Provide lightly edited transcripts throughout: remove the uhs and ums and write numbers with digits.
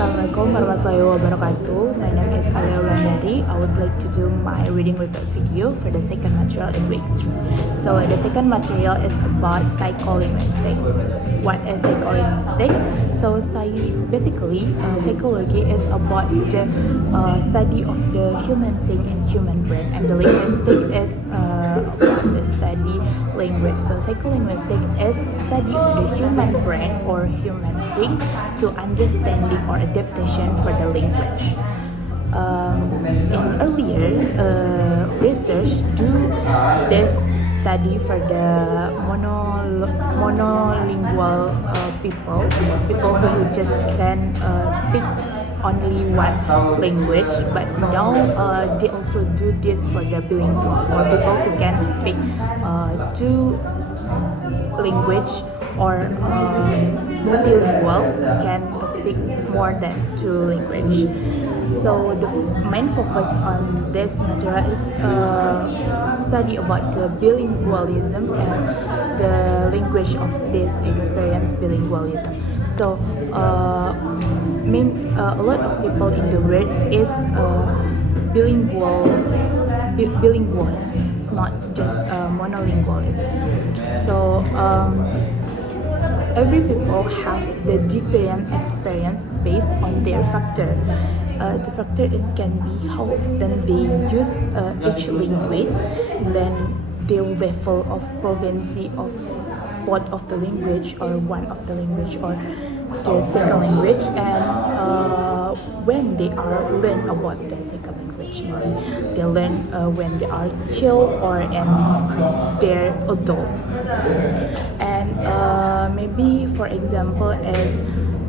Assalamualaikum warahmatullahi wabarakatuh. My name is Alya wulandari. I would like to do my reading report video for the second material in week 3. So the second material is about psycholinguistic. What is psycholinguistic? So basically, psychology is about the study of the human thing and human brain, and the linguistic is about the study language. So psycholinguistic is study of the human brain or human thing to understanding or adaptation for the language. In earlier research do this study for the monolingual people who just can speak only one language, but now they also do this for the bilingual, or people who can speak two language, or multilingual can speak more than two language. So the main focus on this material is study about the bilingualism and the language of this experience bilingualism. So a lot of people in the world is bilinguals, not just monolinguals. So every people have the different experience based on their factor. The factor can be how often they use each language, then their level of proficiency of both of the language, or one of the language, or the second language, and when they are learn about the second language. Maybe they learn when they are child or and they're adult. And maybe for example, as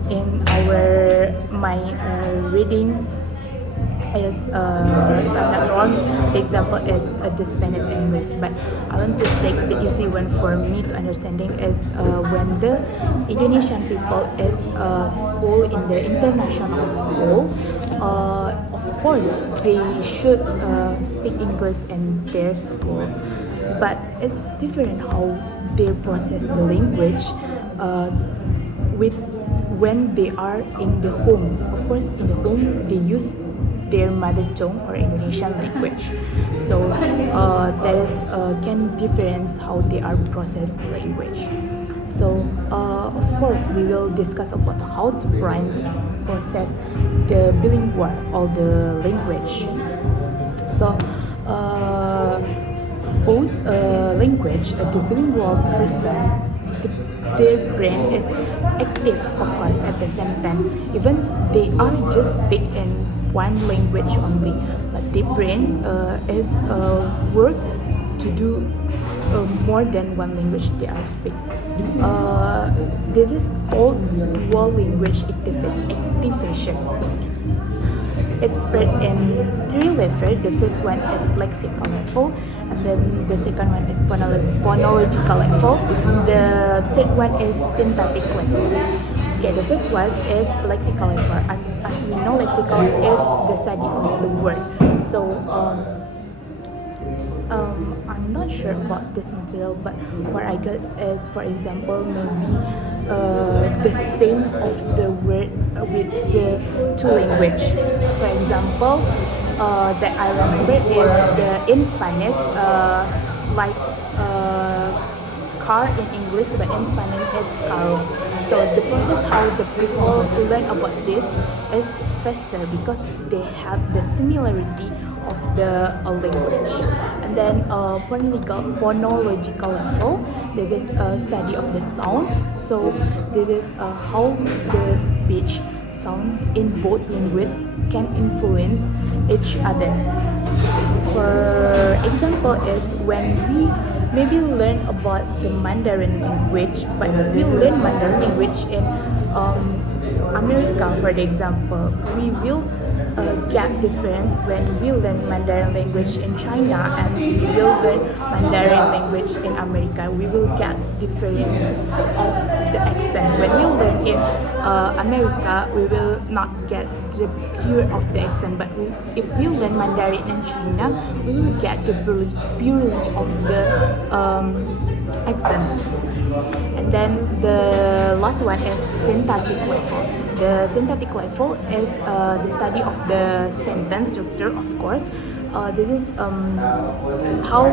in my reading is if I'm not wrong, the example is the Spanish and English, but I want to take the easy one for me to understanding is when the Indonesian people is school in the international school, of course they should speak English in their school, but it's different how they process the language with when they are in the home. Of course, in the home they use their mother tongue or Indonesian language. So there is can difference how they are processed language. So of course we will discuss about how to process the bilingual or the language. So both language, the bilingual person, their brain is active, of course, at the same time. Even they are just speak in one language only, but the brain is work to do more than one language they are speak. This is called dual language activation. It's spread in 3 levels. The first one is lexical level, and then the second one is phonological level. The third one is syntactic level. Okay, the first one is lexical level. As we know, lexical is the study of the word. So I'm not sure about this material, but what I got is, for example, maybe the same of the word with the two language. For example, that I remember is in Spanish, like car in English, but in Spanish is carro. So the process how the people learn about this is faster because they have the similarity of the language. And then phonological level, this is a study of the sounds. So this is how the speech sound in both languages can influence each other. For example is when we maybe learn about the Mandarin language, but we learn Mandarin language in America, for example, we will get difference when we learn Mandarin language in China and we will learn Mandarin language in America. We will get difference of the accent. When we learn in America, we will not get the pure of the accent, but if we learn Mandarin in China, we will get the purity of the accent. And then the last one is syntactic level. the synthetic level is the study of the sentence structure, of course. This is how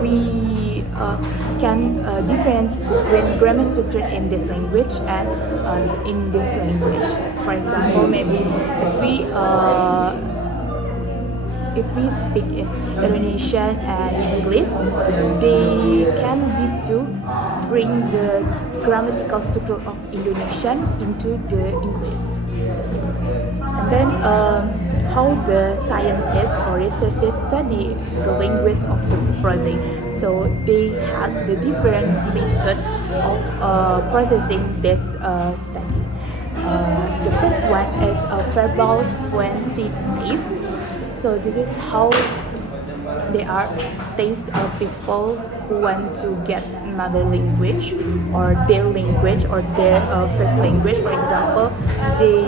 we can difference between grammar structure in this language and in this language. For example, maybe if we speak in Indonesian and English, they can be to bring the grammatical structure of Indonesian into the English. And then how the scientists or researchers study the language of the prose. So they had the different method of processing this study. The first one is a verbal fluency test. So this is how they are taste of people who want to get another language or their language or their first language. For example, they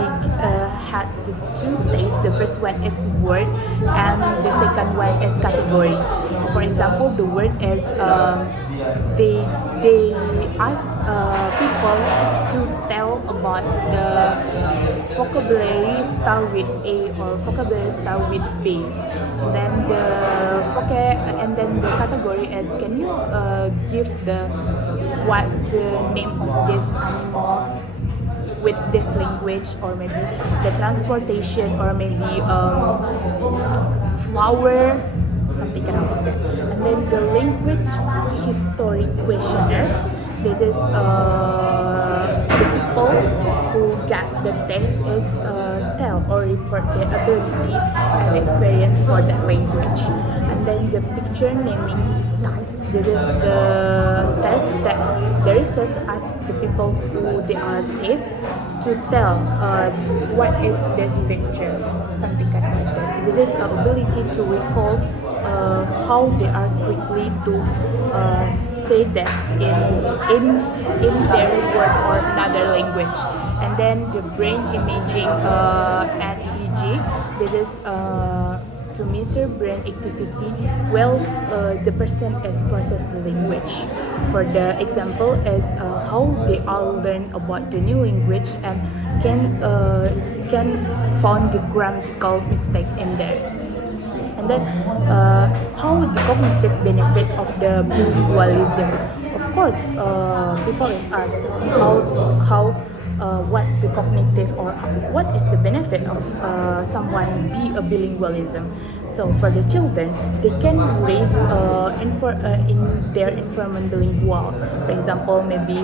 had the two tastes. The first one is word and the second one is category. For example, the word is they ask people to tell about the vocabulary start with A or vocabulary start with B. Then the category is, can you give what the name of these animals with this language, or maybe the transportation, or maybe flower, something like that. And then the language history questionnaires. This is the people who get the test is tell or report their ability and experience for that language. And then the picture naming task. This is the test that the research asks the people who they are test to tell what is this picture, something like that. This is ability to recall how they are quickly to say that in their word or another language. And then the brain imaging and EEG. This is to measure brain activity while the person is process the language. For the example is how they all learn about the new language and can find the grammatical mistake in there. And then how the cognitive benefit of the bilingualism. Of course, people is asked how what the cognitive or what is the benefit of someone be a bilingualism. So for the children, they can raise in their environment bilingual. For example, maybe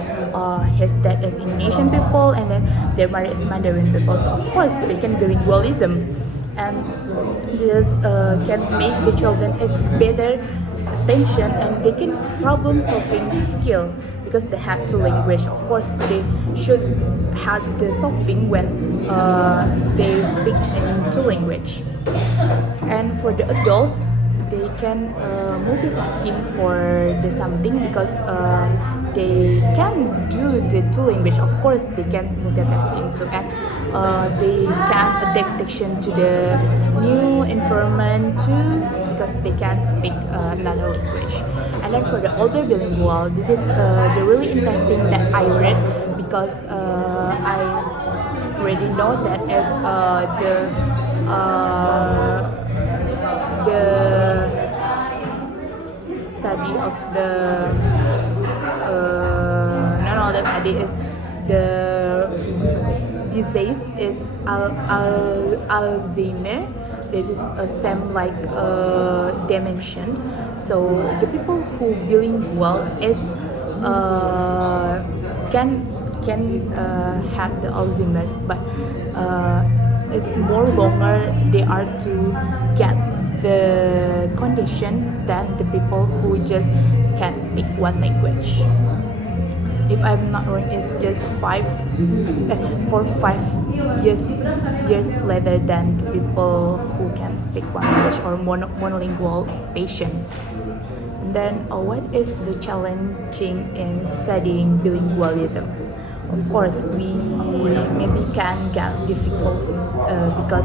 his dad is Indonesian people and then their mother is Mandarin people. So of course they can bilingualism. And this can make the children is better attention and they can problem solving skill because they had two language. Of course, they should have the solving when they speak in two language. And for the adults, they can multitasking for the something because they can do the two language. Of course, they can multitasking too, and they can adaptation to the new environment too because they can speak another language. And then for the older bilingual, this is the really interesting that I read because I already know that as the study of the the study is the disease is Alzheimer. This is a same like dementia. So the people who bilingual is can have the Alzheimer's, but it's more longer they are to get the condition than the people who just can speak one language. If I'm not wrong, it's just 5 years later than the people who can speak one language or monolingual patient. And then what is the challenging in studying bilingualism? Of course, we maybe can get difficult because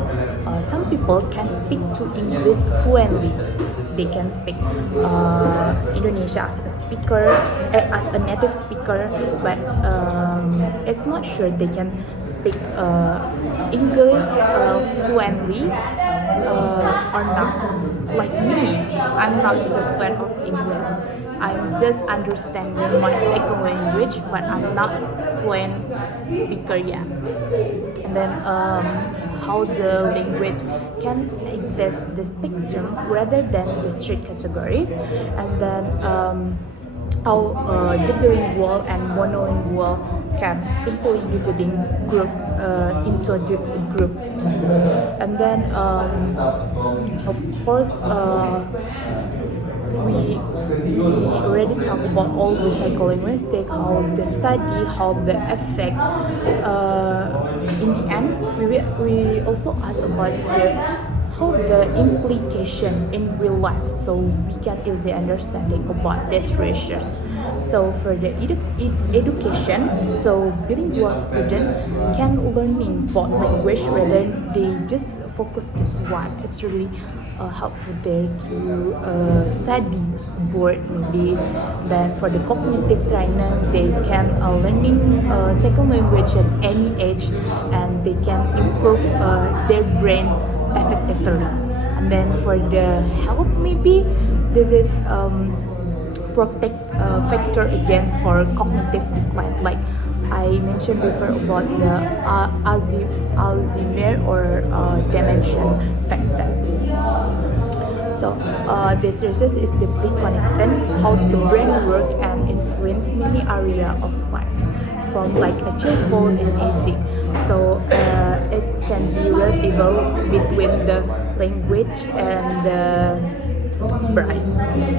some people can speak to English fluently. they can speak Indonesia as a speaker, as a native speaker, but it's not sure they can speak English fluently or not. Like me, I'm not the fan of English. I'm just understanding my second language, but I'm not fluent speaker yet. And then how the language can access the spectrum rather than the strict categories, and then how the bilingual and monolingual can simply dividing group into the groups. And then of course we already talk about all the psycholinguistic, how the study, how the effect. In the end, we also ask about how the implication in real life, so we can easily understanding about these research. So for the education, so bilingual student can learning both language rather than they just focus just one. It's really helpful there to study board maybe. Then for the cognitive training, they can learning second language at any age, and they can improve their brain effectively. And then for the health, maybe this is protect factor against for cognitive decline, like I mentioned before about the Alzheimer or dementia factor. So this research is deeply connected how the brain work and influence many area of life, from like a childhood and aging. So it can be relatable between the language and the brain.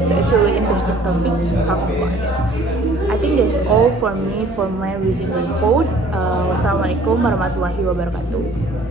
So it's really interesting topic to talk about it. I think that's all for me for my reading report. Wassalamualaikum warahmatullahi wabarakatuh.